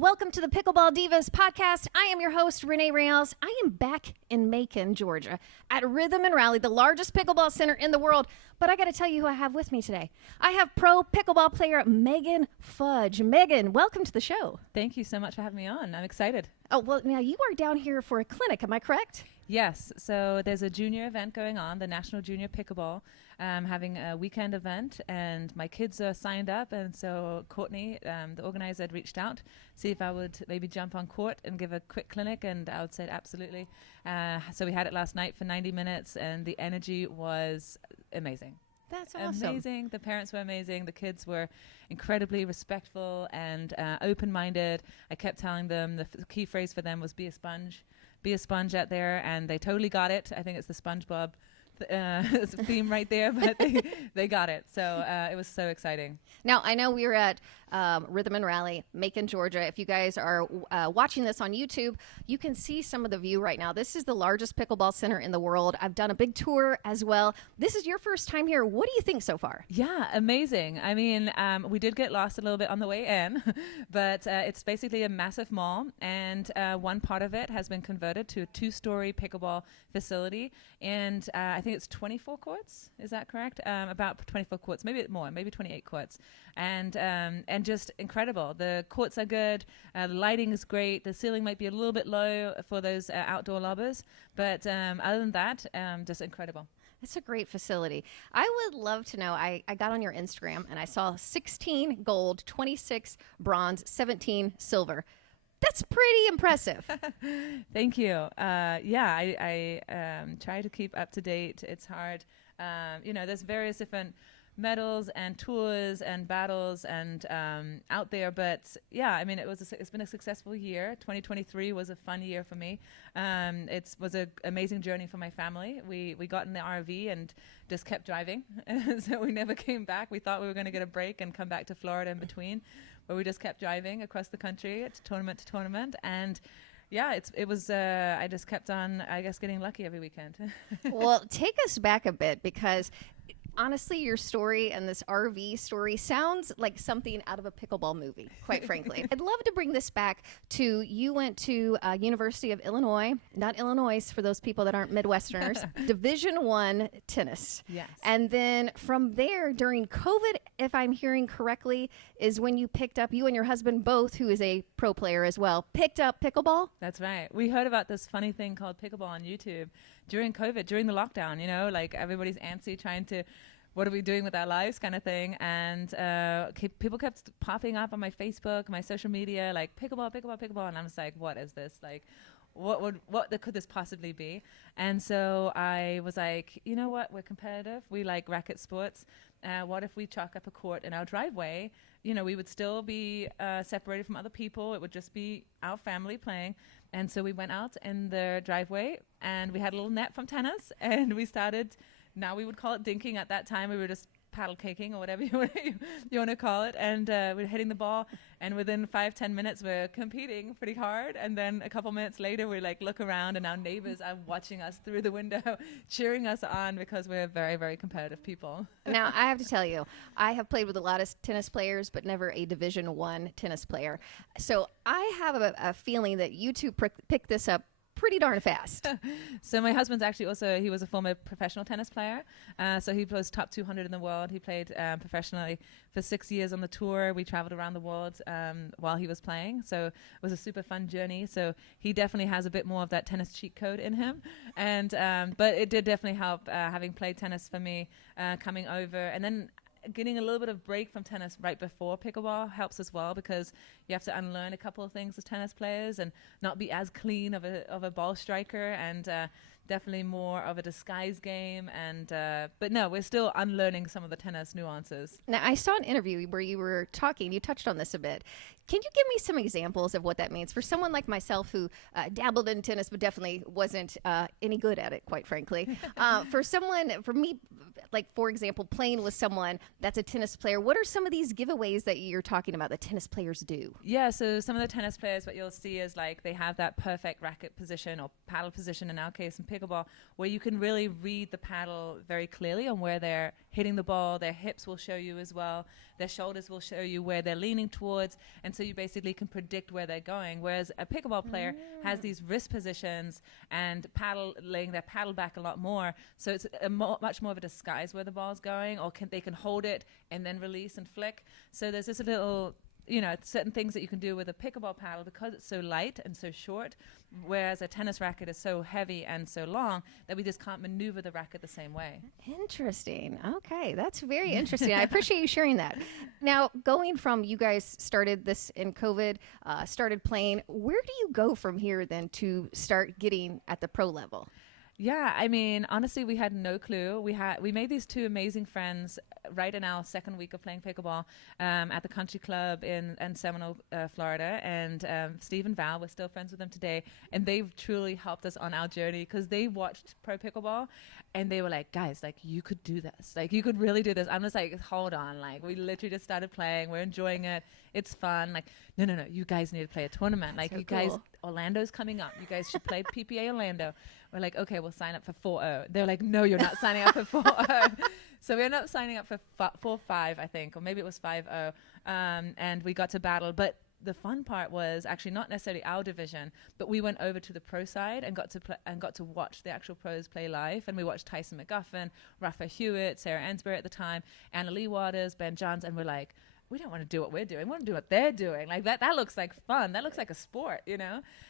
Welcome to the Pickleball Divas podcast. I am your host, Renee Reyes. I am back in Macon, Georgia, at Rhythm and Rally, the largest pickleball center in the world. But I got to tell you who I have with me today. I have pro pickleball player Megan Fudge. Megan, welcome to the show. Thank you so much for having me on. I'm excited. Oh, well, now you are down here for a clinic. Am I correct? Yes. So there's a junior event going on, the National Junior Pickleball, having a weekend event, and my kids are signed up. And so Courtney, the organizer, had reached out, see if I would maybe jump on court and give a quick clinic. And I would say absolutely. So we had it last night for 90 minutes, and the energy was amazing. That's awesome. Amazing. The parents were amazing. The kids were incredibly respectful and open-minded. I kept telling them the key phrase for them was be a sponge. Be a sponge out there, and they totally got it. I think it's the SpongeBob theme right there, but they got it. So it was so exciting. Now, I know we were at Rhythm and Rally, Macon, Georgia. If you guys are watching this on YouTube, you can see some of the view right now. This is the largest pickleball center in the world. I've done a big tour as well. This is your first time here. What do you think so far? Yeah, amazing. I mean, we did get lost a little bit on the way in, but it's basically a massive mall, and one part of it has been converted to a 2-story pickleball facility, and I think it's 24 courts. Is that correct? About 24 courts, maybe more, maybe 28 courts, and just incredible. The courts are good. The lighting is great. The ceiling might be a little bit low for those outdoor lobbers, but other than that, just incredible. It's a great facility. I would love to know, I got on your Instagram and I saw 16 gold, 26 bronze, 17 silver. That's pretty impressive. Thank you. I try to keep up to date. It's hard. There's various different medals and tours and battles and out there, but yeah, I mean, it's been a successful year. 2023 was a fun year for me. It was an amazing journey for my family. We got in the RV and just kept driving, so we never came back. We thought we were going to get a break and come back to Florida in between, but we just kept driving across the country to tournament, and yeah, it was. I just kept on, I guess, getting lucky every weekend. Well, take us back a bit, because honestly, your story and this RV story sounds like something out of a pickleball movie, quite frankly. I'd love to bring this back to, you went to University of Illinois, not Illinois for those people that aren't Midwesterners, Division I tennis. Yes. And then from there, during COVID, if I'm hearing correctly, is when you picked up, you and your husband both, who is a pro player as well, picked up pickleball? That's right. We heard about this funny thing called pickleball on YouTube during COVID, during the lockdown, like everybody's antsy trying to, what are we doing with our lives kind of thing. And people kept popping up on my Facebook, my social media, like pickleball. And I'm just like, what is this? Like, what could this possibly be? And so I was like, you know what? We're competitive. We like racket sports. What if we chalk up a court in our driveway? We would still be separated from other people. It would just be our family playing. And so we went out in the driveway, and we had a little net from tennis, and we started, now we would call it dinking. At that time, we were just paddle caking or whatever you want to call it. And we were hitting the ball, and within 5-10 minutes, we're competing pretty hard. And then a couple minutes later, we look around, and our neighbors are watching us through the window, cheering us on, because we're very, very competitive people. Now, I have to tell you, I have played with a lot of tennis players, but never a Division I tennis player. So I have a feeling that you two picked this up pretty darn fast. So my husband's actually also, he was a former professional tennis player. So he was top 200 in the world. He played professionally for 6 years on the tour. We traveled around the world while he was playing. So it was a super fun journey. So he definitely has a bit more of that tennis cheat code in him. And but it did definitely help having played tennis for me coming over. And then getting a little bit of break from tennis right before pickleball helps as well, because you have to unlearn a couple of things as tennis players and not be as clean of a ball striker, and definitely more of a disguise game. And but no, we're still unlearning some of the tennis nuances. Now, I saw an interview where you were talking, you touched on this a bit. Can you give me some examples of what that means for someone like myself who dabbled in tennis but definitely wasn't any good at it, quite frankly? For me, like, for example, playing with someone that's a tennis player, what are some of these giveaways that you're talking about that tennis players do? Yeah, so some of the tennis players, what you'll see is like they have that perfect racket position or paddle position in our case in pickleball, where you can really read the paddle very clearly on where they're hitting the ball. Their hips will show you as well. Their shoulders will show you where they're leaning towards. And so you basically can predict where they're going. Whereas a pickleball player has these wrist positions and laying their paddle back a lot more. So it's much more of a disguise where the ball's going, or they can hold it and then release and flick. So there's this little, certain things that you can do with a pickleball paddle because it's so light and so short, whereas a tennis racket is so heavy and so long that we just can't maneuver the racket the same way. Interesting. Okay, that's very interesting. I appreciate you sharing that. Now, going from you guys started this in COVID, started playing, where do you go from here then to start getting at the pro level? Yeah, I mean, honestly, we had no clue. We made these two amazing friends right in our second week of playing pickleball at the country club in Seminole, Florida. And Steve and Val, we're still friends with them today. And they've truly helped us on our journey because they watched pro pickleball and they were like, guys, like, you could do this. Like, you could really do this. I'm just like, hold on. Like, we literally just started playing. We're enjoying it. It's fun. Like, no. You guys need to play a tournament. Like, you guys, Orlando's coming up. You guys should play PPA Orlando. We're like, okay, we'll sign up for 4-0. They're like, no, you're not signing up for 4-0. So we ended up signing up for 4-5, I think, or maybe it was 5-0. And we got to battle. But the fun part was actually not necessarily our division, but we went over to the pro side and got to watch the actual pros play live. And we watched Tyson McGuffin, Rafa Hewitt, Sarah Ensbury at the time, Anna Lee Waters, Ben Johns, and we're like, we don't want to do what we're doing. We want to do what they're doing. Like that looks like fun. That looks like a sport,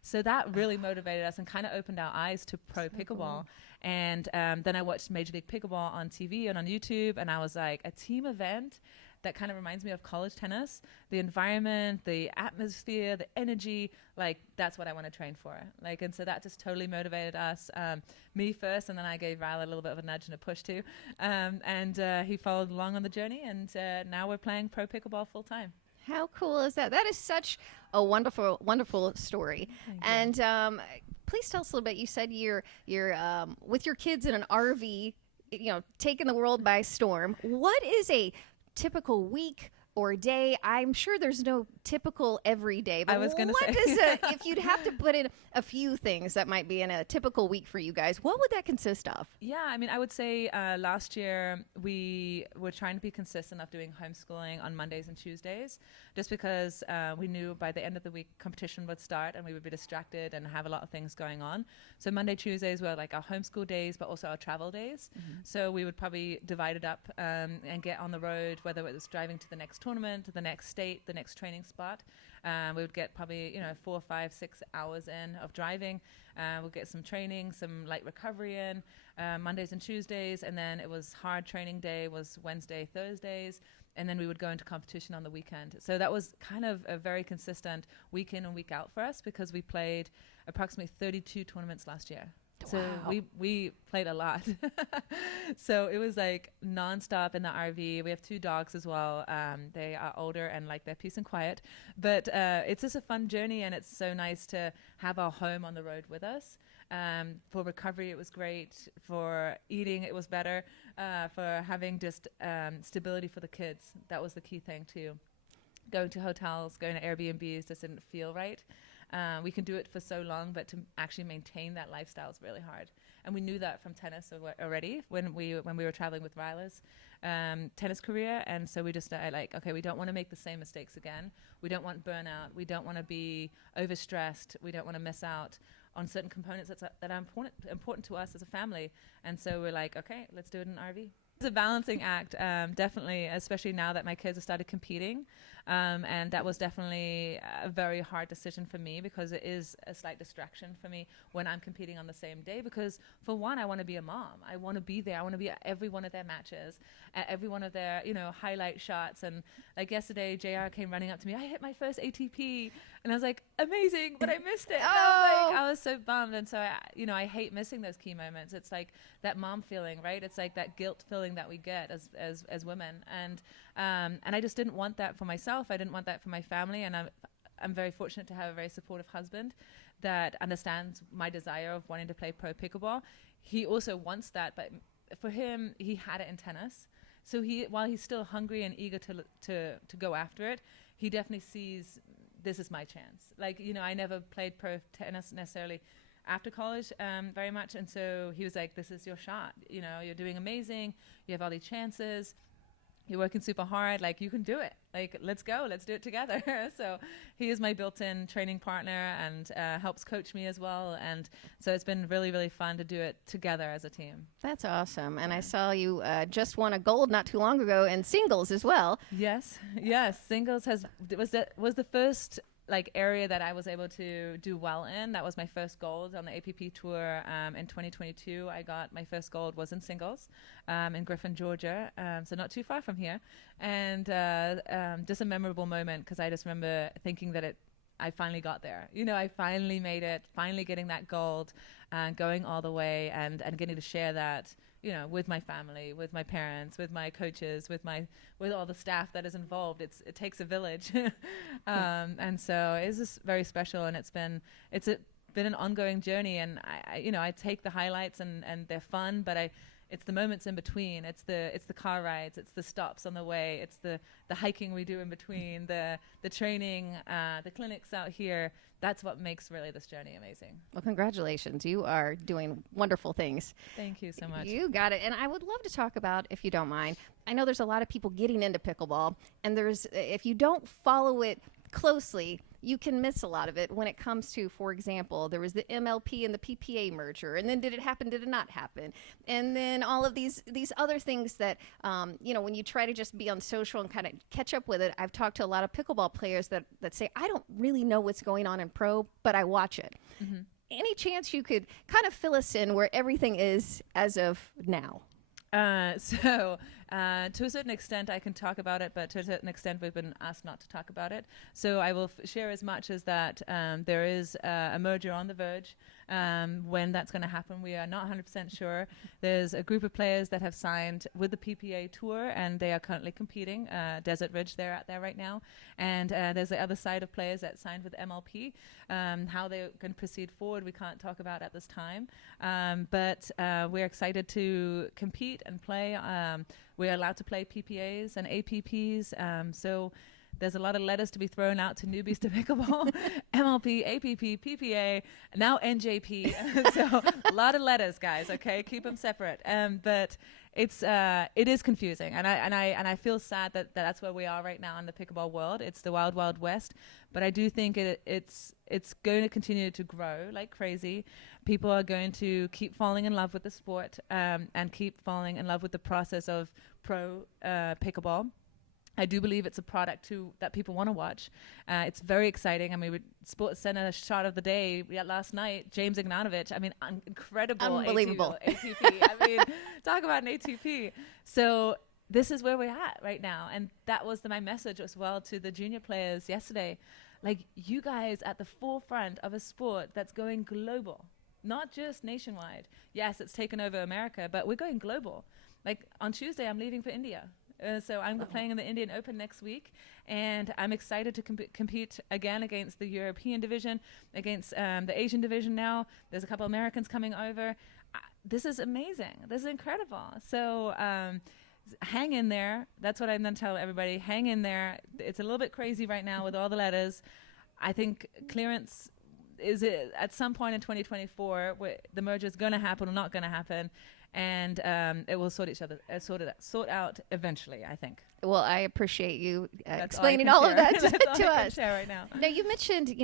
So that really motivated us and kind of opened our eyes to pro pickleball. Cool. And then I watched Major League Pickleball on TV and on YouTube, and I was like, a team event that kind of reminds me of college tennis. The environment, the atmosphere, the energy, like that's what I want to train for. Like, and so that just totally motivated us. Me first, and then I gave Ral a little bit of a nudge and a push too. And he followed along on the journey, and now we're playing pro pickleball full time. How cool is that? That is such a wonderful, wonderful story. And please tell us a little bit. You said you're with your kids in an RV, taking the world by storm. What is a typical week or day? I'm sure there's no typical every day, but I was gonna say, if you'd have to put in a few things that might be in a typical week for you guys, what would that consist of? Yeah, I mean, I would say last year we were trying to be consistent of doing homeschooling on Mondays and Tuesdays, just because we knew by the end of the week competition would start and we would be distracted and have a lot of things going on. So Monday, Tuesdays were like our homeschool days, but also our travel days. Mm-hmm. So we would probably divide it up and get on the road, whether it was driving to the next tournament, to the next state, the next training spot. We would get probably 4, 5, 6 hours in of driving. We'll get some training, some light recovery in Mondays and Tuesdays, and then it was hard training day was Wednesday, Thursdays, and then we would go into competition on the weekend. So that was kind of a very consistent week in and week out for us because we played approximately 32 tournaments last year. So wow. we played a lot. So it was like nonstop in the RV. We have 2 dogs as well. They are older and like their peace and quiet. But it's just a fun journey, and it's so nice to have our home on the road with us. For recovery, it was great. For eating, it was better. For having just stability for the kids, that was the key thing too. Going to hotels, going to Airbnbs just didn't feel right. We can do it for so long, but to actually maintain that lifestyle is really hard. And we knew that from tennis already when we were traveling with Ryla's tennis career. And so we just okay, we don't want to make the same mistakes again. We don't want burnout. We don't want to be overstressed. We don't want to miss out on certain components that are important to us as a family. And so we're like, okay, let's do it in an RV. It's a balancing act, definitely, especially now that my kids have started competing. And that was definitely a very hard decision for me because it is a slight distraction for me when I'm competing on the same day. Because for one, I want to be a mom. I want to be there. I want to be at every one of their matches, at every one of their, highlight shots. And like yesterday, JR came running up to me. I hit my first ATP. And I was like, amazing, but I missed it. Oh. I was so bummed. And so, I hate missing those key moments. It's like that mom feeling, right? It's like that guilt feeling that we get as women. And I just didn't want that for myself. I didn't want that for my family. And I'm very fortunate to have a very supportive husband that understands my desire of wanting to play pro pickleball. He also wants that, but for him, he had it in tennis. So while he's still hungry and eager to go after it, he definitely sees this is my chance. Like, I never played pro tennis necessarily after college, very much. And so he was like, this is your shot. You know, you're doing amazing. You have all these chances. You're working super hard. Like, you can do it. Like, let's go. Let's do it together. So he is my built-in training partner and helps coach me as well. And so it's been really, really fun to do it together as a team. That's awesome. And I saw you just won a gold not too long ago in singles as well. Yes. Singles was the first like area that I was able to do well in. That was my first gold on the APP tour in 2022. I got my first gold was in singles in Griffin, Georgia, so not too far from here. And just a memorable moment because I just remember thinking that I finally got there. You know, I finally made it, finally getting that gold, going all the way and getting to share that, you know, with my family, with my parents, with my coaches, with all the staff that is involved. It takes a village. And so it's just very special, and it's been an ongoing journey, and I take the highlights and they're fun, but it's the moments in between. It's the car rides, it's the stops on the way, it's the hiking we do in between, the training, the clinics out here. That's what makes really this journey amazing. Well, congratulations. You are doing wonderful things. Thank you so much. You got it. And I would love to talk about, if you don't mind, I know there's a lot of people getting into pickleball, and if you don't follow it closely, you can miss a lot of it when it comes to, for example, there was the MLP and the PPA merger, and then did it happen, did it not happen? And then all of these other things that, when you try to just be on social and kind of catch up with it, I've talked to a lot of pickleball players that say, I don't really know what's going on in pro, but I watch it. Mm-hmm. Any chance you could kind of fill us in where everything is as of now? To a certain extent, I can talk about it, but to a certain extent, we've been asked not to talk about it. So I will share as much as that there is a merger on the verge. When that's going to happen, we are not 100% sure. There's a group of players that have signed with the PPA Tour, and they are currently competing. Desert Ridge, they're out there right now. And there's the other side of players that signed with MLP. How they're going to proceed forward, we can't talk about at this time. But we're excited to compete and play. We're allowed to play PPAs and APPs. So there's a lot of letters to be thrown out to newbies to pickleball. MLP, APP, PPA, now NJP. So a lot of letters, guys. Okay, keep them separate. But it is confusing, and I feel sad that that's where we are right now in the pickleball world. It's the wild, wild west. But I do think it's going to continue to grow like crazy. People are going to keep falling in love with the sport and keep falling in love with the process of pro pickleball. I do believe it's a product that people want to watch. It's very exciting. I mean, Sports Center shot of the day last night, James Ignatovich. I mean, incredible. Unbelievable. ATP. I mean, talk about an ATP. So this is where we're at right now. And that was my message as well to the junior players yesterday. Like, you guys at the forefront of a sport that's going global, not just nationwide. Yes, it's taken over America, but we're going global. Like, on Tuesday, I'm leaving for India. So I'm playing in the Indian Open next week, and I'm excited to compete again against the European division, against the Asian division now. There's a couple Americans coming over. This is amazing. This is incredible. So hang in there. That's what I'm going to tell everybody. Hang in there. It's a little bit crazy right now with all the letters. I think clearance is at some point in 2024, the merger is going to happen or not going to happen. And it will sort out eventually, I think. Well, I appreciate you explaining all of that to us. Right now. Now, you mentioned,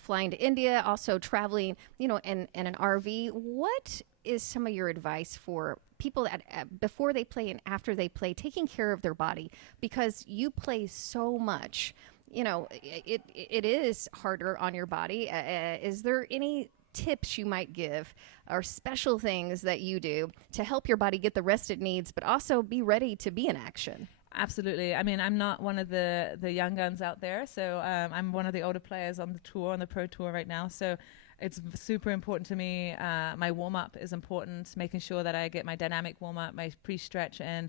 flying to India, also traveling, in an RV. What is some of your advice for people that before they play and after they play, taking care of their body? Because you play so much, it is harder on your body. Is there any tips you might give or special things that you do to help your body get the rest it needs, but also be ready to be in action? Absolutely. I mean, I'm not one of the young guns out there, so I'm one of the older players on the pro tour right now. So it's super important to me. My warm-up is important, making sure that I get my dynamic warm-up, my pre-stretch, and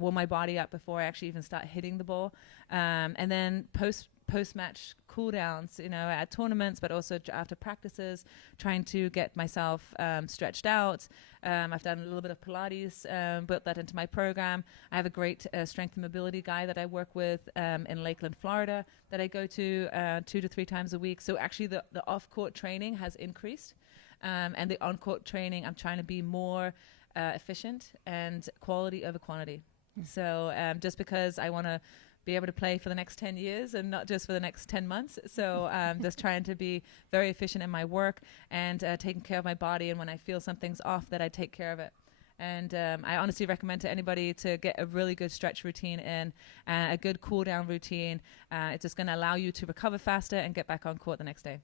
warm my body up before I actually even start hitting the ball. And then post-match cool downs, at tournaments, but also after practices, trying to get myself stretched out. I've done a little bit of Pilates, built that into my program. I have a great strength and mobility guy that I work with in Lakeland, Florida, that I go to 2 to 3 times a week. So actually the off-court training has increased. And the on-court training, I'm trying to be more efficient and quality over quantity. So just because I want to be able to play for the next 10 years and not just for the next 10 months. So just trying to be very efficient in my work and taking care of my body. And when I feel something's off, that I take care of it. And I honestly recommend to anybody to get a really good stretch routine in, a good cool down routine. It's just going to allow you to recover faster and get back on court the next day.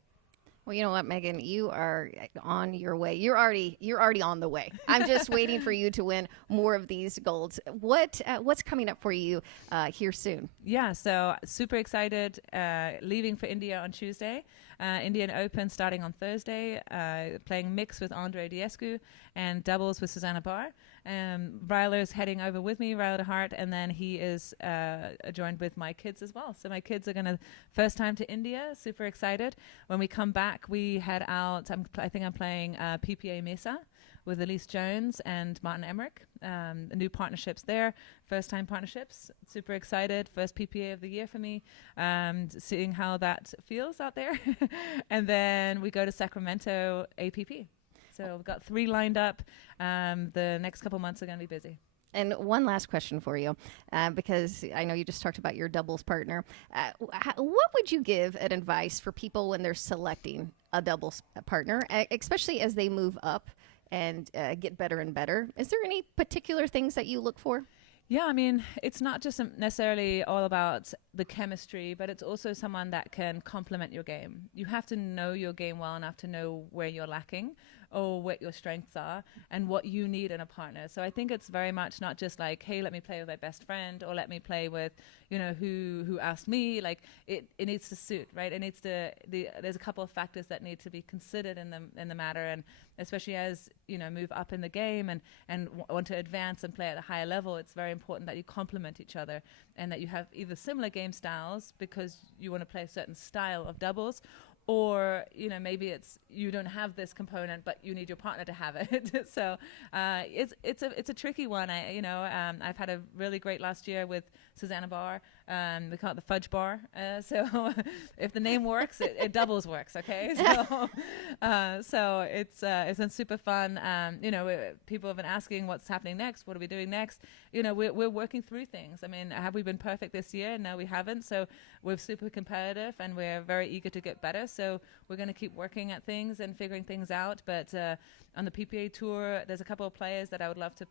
Well, you know what, Megan, you are on your way. You're already on the way. I'm just waiting for you to win more of these golds. What's coming up for you here soon? Yeah, so super excited. Leaving for India on Tuesday. Indian Open starting on Thursday. Playing mix with Andre Diescu and doubles with Susanna Barr. Ryler's heading over with me, Ryler DeHart, and then he is joined with my kids as well. So my kids are going to first time to India, super excited. When we come back, we head out. I think I'm playing PPA Mesa with Elise Jones and Martin Emmerich. New partnerships there, first time partnerships. Super excited. First PPA of the year for me. Seeing how that feels out there. And then we go to Sacramento APP. So we've got 3 lined up. The next couple months are going to be busy. And one last question for you, because I know you just talked about your doubles partner. What would you give an advice for people when they're selecting a doubles partner, especially as they move up and get better and better? Is there any particular things that you look for? Yeah, I mean, it's not just necessarily all about the chemistry, but it's also someone that can complement your game. You have to know your game well enough to know where you're lacking or what your strengths are and what you need in a partner. So I think it's very much not just like, hey, let me play with my best friend or let me play with, who asked me. Like it needs to suit, right? It needs to, there's a couple of factors that need to be considered in the matter. And especially as, move up in the game and want to advance and play at a higher level, it's very important that you complement each other and that you have either similar game styles because you want to play a certain style of doubles, or maybe it's you don't have this component but you need your partner to have it. So it's a tricky one. I've had a really great last year with Susanna Barr. We call it the Fudge Bar. So if the name works, it doubles works. Okay. So it's been super fun. People have been asking what's happening next. What are we doing next? We're working through things. I mean, have we been perfect this year? No, we haven't. So we're super competitive and we're very eager to get better. So we're going to keep working at things and figuring things out. But on the PPA tour, there's a couple of players that I would love to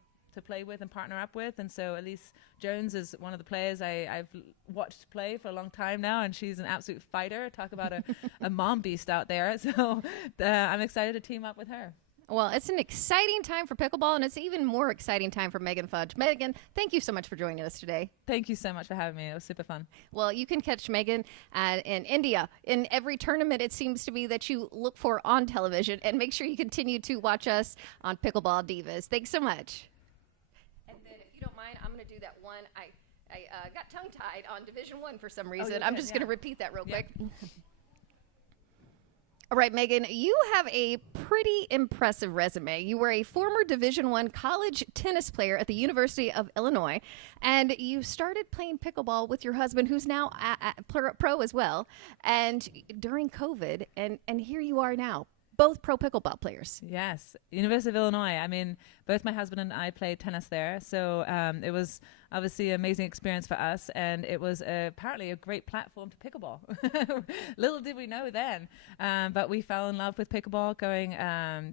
play with and partner up with. And so Elise Jones is one of the players I've watched play for a long time now, and she's an absolute fighter. Talk about a mom beast out there. So I'm excited to team up with her. Well, it's an exciting time for pickleball, and it's an even more exciting time for Megan Fudge. Megan, thank you so much for joining us today. Thank you so much for having me. It was super fun. Well, you can catch Megan in India in every tournament it seems to be that you look for on television, and make sure you continue to watch us on Pickleball Divas. Thanks so much. And then if you don't mind, I'm going to do that one. I got tongue-tied on Division I for some reason. I'm just going to repeat that real quick. All right, Megan, you have a pretty impressive resume. You were a former Division I college tennis player at the University of Illinois, and you started playing pickleball with your husband, who's now a pro as well, and during COVID, and here you are now. Both pro pickleball players. Yes, University of Illinois. I mean, both my husband and I played tennis there, so it was obviously an amazing experience for us, and it was apparently a great platform to pickleball. Little did we know then, but we fell in love with pickleball.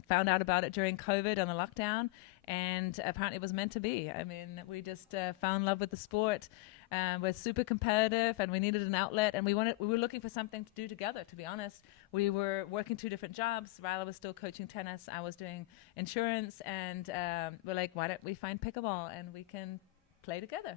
Found out about it during COVID on the lockdown, and apparently it was meant to be. I mean, we just found love with the sport. We're super competitive, and we needed an outlet, and we were looking for something to do together, to be honest. We were working 2 different jobs. Ryla was still coaching tennis. I was doing insurance, and we're like, why don't we find pickleball, and we can play together.